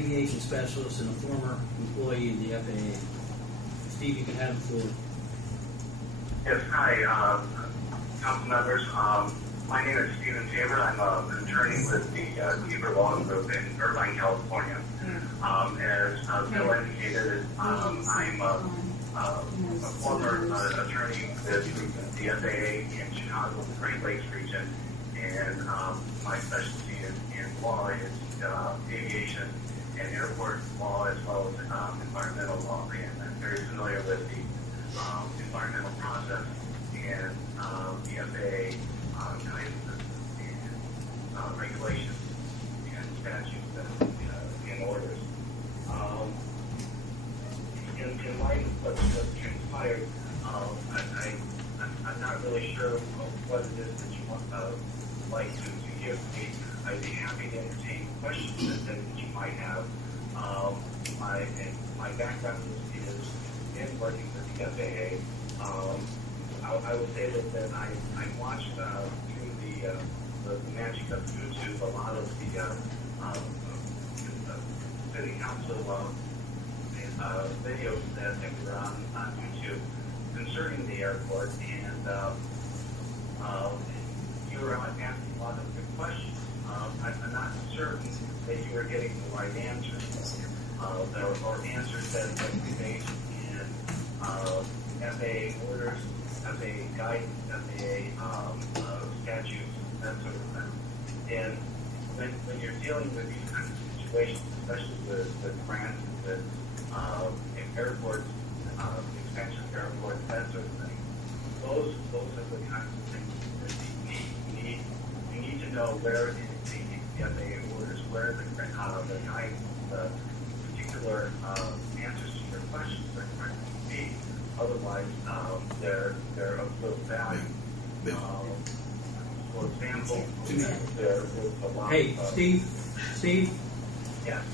aviation specialist and a former employee in the FAA. Steve, you can have the floor. Yes, hi, council members. My name is Stephen Tabor. I'm an attorney with the Tabor Law Group in Irvine, California. As Bill indicated, I'm a former attorney with the FAA in Chicago, the Great Lakes region, and my specialty in law is aviation and airport law, as well as environmental law. And I'm very familiar with the environmental process and the FAA guidance and regulations and statutes and orders. In light of what's transpired, I'm not really sure what it is that you want like to give me. I'd be happy to entertain questions that you might have. My background is in working with the FAA. I would say that I watched through the magic of YouTube a lot of the city council videos that were on YouTube concerning the airport, and you were asking a lot of good questions. I'm not certain that you were getting the right answers, or answers that were based in FAA orders, FAA guidance, FAA statutes, that sort of thing. And when you're dealing with these kinds of situations, especially with grants and airports, expansion of airports, that sort of thing, those are the kinds of things that you need to know where in the FAA orders, where the guidance, the particular answers to your questions are going to be. Otherwise, they're of little value. For example, there was a lot of... Steve? Yes.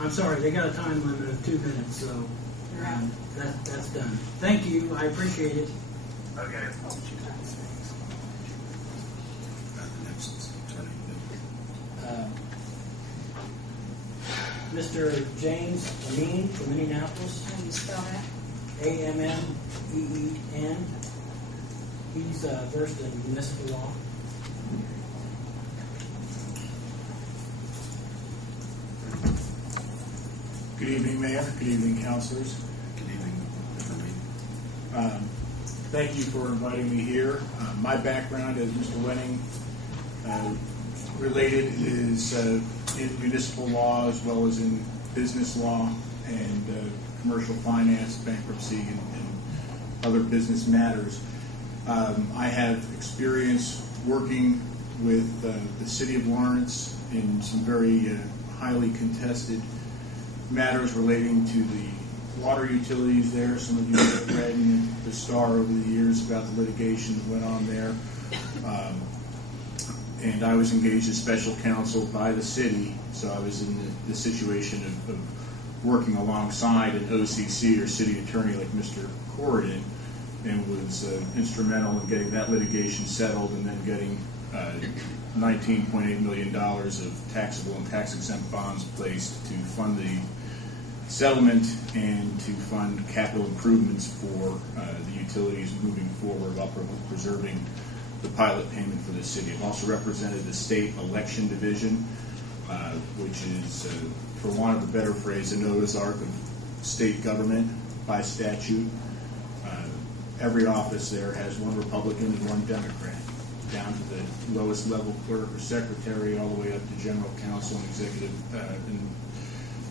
I'm sorry, they got a time limit of 2 minutes, so that's done. Thank you, I appreciate it. Okay. Mr. James Amin from Indianapolis. How do you spell that? Ammeen. He's versed in municipal law. Good evening, Mayor. Good evening, councilors. Good evening. Thank you for inviting me here. My background, as Mr. Wenning related, is in municipal law as well as in business law and commercial finance, bankruptcy, and other business matters. I have experience working with the City of Lawrence in some very highly contested matters relating to the water utilities there. Some of you have read in the Star over the years about the litigation that went on there. And I was engaged as special counsel by the city, so I was in the situation of working alongside an OCC or city attorney like Mr. Corridan, and was instrumental in getting that litigation settled and then getting $19.8 million of taxable and tax-exempt bonds placed to fund the settlement and to fund capital improvements for the utilities moving forward while preserving the pilot payment for the city. I've also represented the state election division, which is, for want of a better phrase, a Noah's Ark of state government by statute. Every office there has one Republican and one Democrat, down to the lowest level clerk or secretary, all the way up to general counsel and executive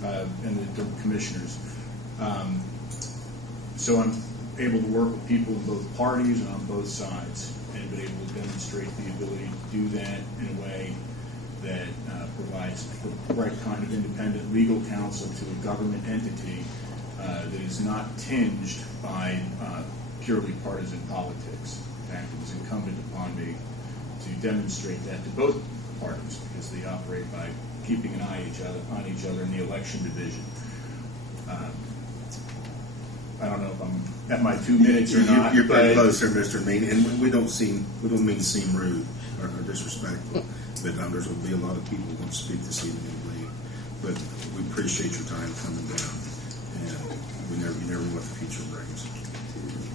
and the commissioners. So I'm able to work with people in both parties and on both sides, and been able to demonstrate the ability to do that in a way that provides the right kind of independent legal counsel to a government entity that is not tinged by purely partisan politics. In fact, it was incumbent upon me to demonstrate that to both parties, because they operate by keeping an eye on each other in the election division. I don't know if I'm at my 2 minutes or not. You're pretty close there, Mr. Mean, and we don't mean to seem rude or disrespectful, but there will be a lot of people who want to speak this evening, I believe. but we appreciate your time coming down, and you never know what the future brings.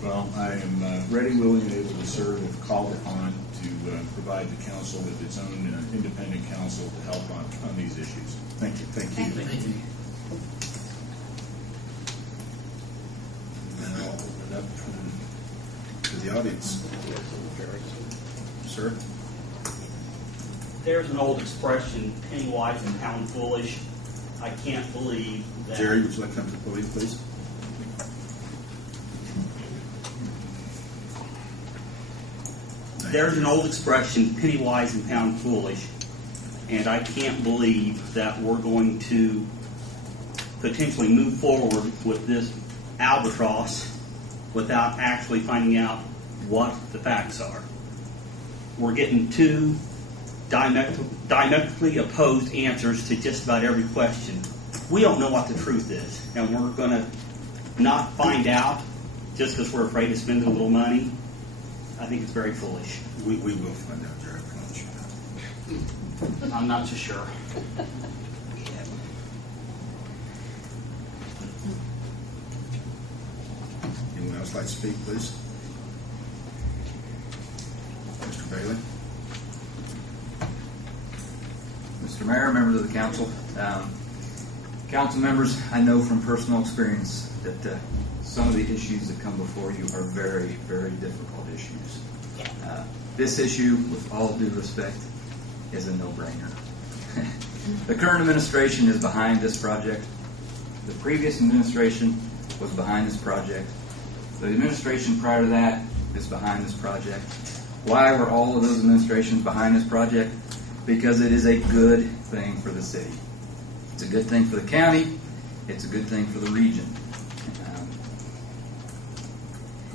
Well, I am ready, willing, and able to serve if called upon to provide the council with its own independent counsel to help on these issues. Thank you. Thank you. Thank you. And I'll open it up to the audience. Sir? There's an old expression, penny wise and pound foolish. I can't believe that. Jerry, would you like to come to the podium, please? There's an old expression, penny wise and pound foolish, and I can't believe that we're going to potentially move forward with this albatross without actually finding out what the facts are. We're getting two diametrically opposed answers to just about every question. We don't know what the truth is, and we're going to not find out just because we're afraid of spending a little money. I think it's very foolish. We will find out, Jerry. I promise you. I'm not so sure. Anyone else like to speak, please? Mr. Bailey? Mr. Mayor, members of the council, council members, I know from personal experience that some of the issues that come before you are very, very difficult issues. This issue, with all due respect, is a no-brainer. The current administration is behind this project. The previous administration was behind this project. The administration prior to that is behind this project. Why were all of those administrations behind this project? Because it is a good thing for the city. It's a good thing for the county. It's a good thing for the region.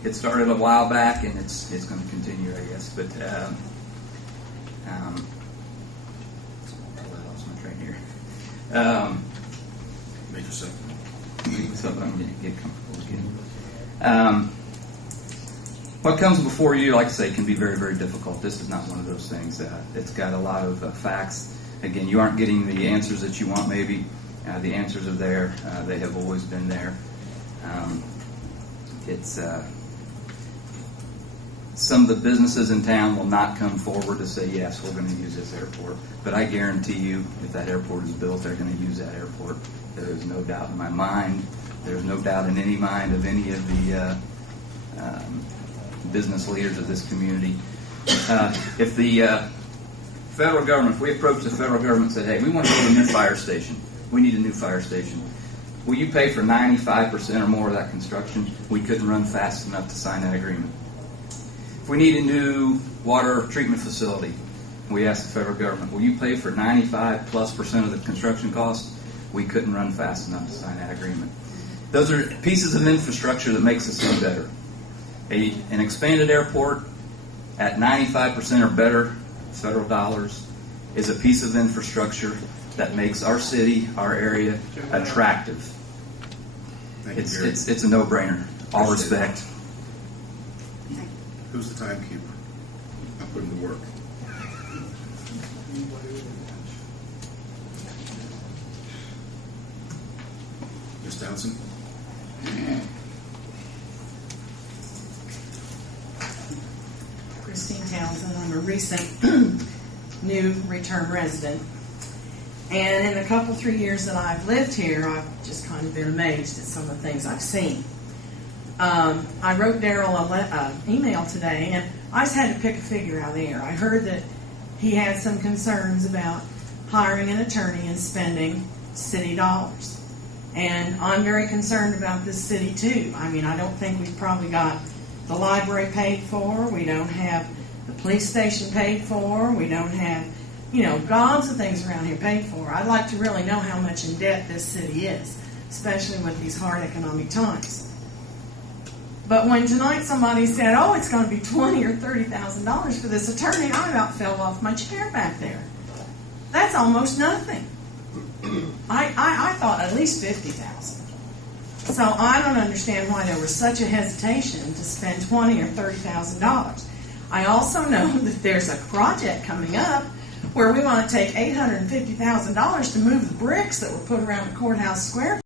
It started a while back, and it's going to continue, I guess. But I lost my train here. Make yourself. Something I'm going to get comfortable again. What comes before you, like I say, can be very, very difficult. This is not one of those things. It's got a lot of facts. Again, you aren't getting the answers that you want, maybe. The answers are there. They have always been there. Some of the businesses in town will not come forward to say, yes, we're going to use this airport. But I guarantee you, if that airport is built, they're going to use that airport. There is no doubt in my mind. There's no doubt in any mind of any of the business leaders of this community. If the federal government, if we approached the federal government and said, hey, we want to build a new fire station. We need a new fire station. Will you pay for 95% or more of that construction? We couldn't run fast enough to sign that agreement. If we need a new water treatment facility, we asked the federal government, will you pay for 95+% of the construction costs? We couldn't run fast enough to sign that agreement. Those are pieces of infrastructure that makes the city better. An expanded airport at 95% or better federal dollars is a piece of infrastructure that makes our city, our area, attractive. Thank you, Jerry. It's a no-brainer. All respect. Who's the timekeeper? I'll put him to work. Ms. Townsend? Christine Townsend. I'm a recent new return resident. And in the 3 years that I've lived here, I've just kind of been amazed at some of the things I've seen. I wrote Daryl an email today, and I just had to pick a figure out of the air. I heard that he had some concerns about hiring an attorney and spending city dollars. And I'm very concerned about this city, too. I mean, I don't think we've probably got the library paid for. We don't have the police station paid for. We don't have, gobs of things around here paid for. I'd like to really know how much in debt this city is, especially with these hard economic times. But when tonight somebody said, oh, it's going to be $20,000 or $30,000 for this attorney, I about fell off my chair back there. That's almost nothing. I thought at least $50,000. So I don't understand why there was such a hesitation to spend $20,000 or $30,000. I also know that there's a project coming up where we want to take $850,000 to move the bricks that were put around the courthouse square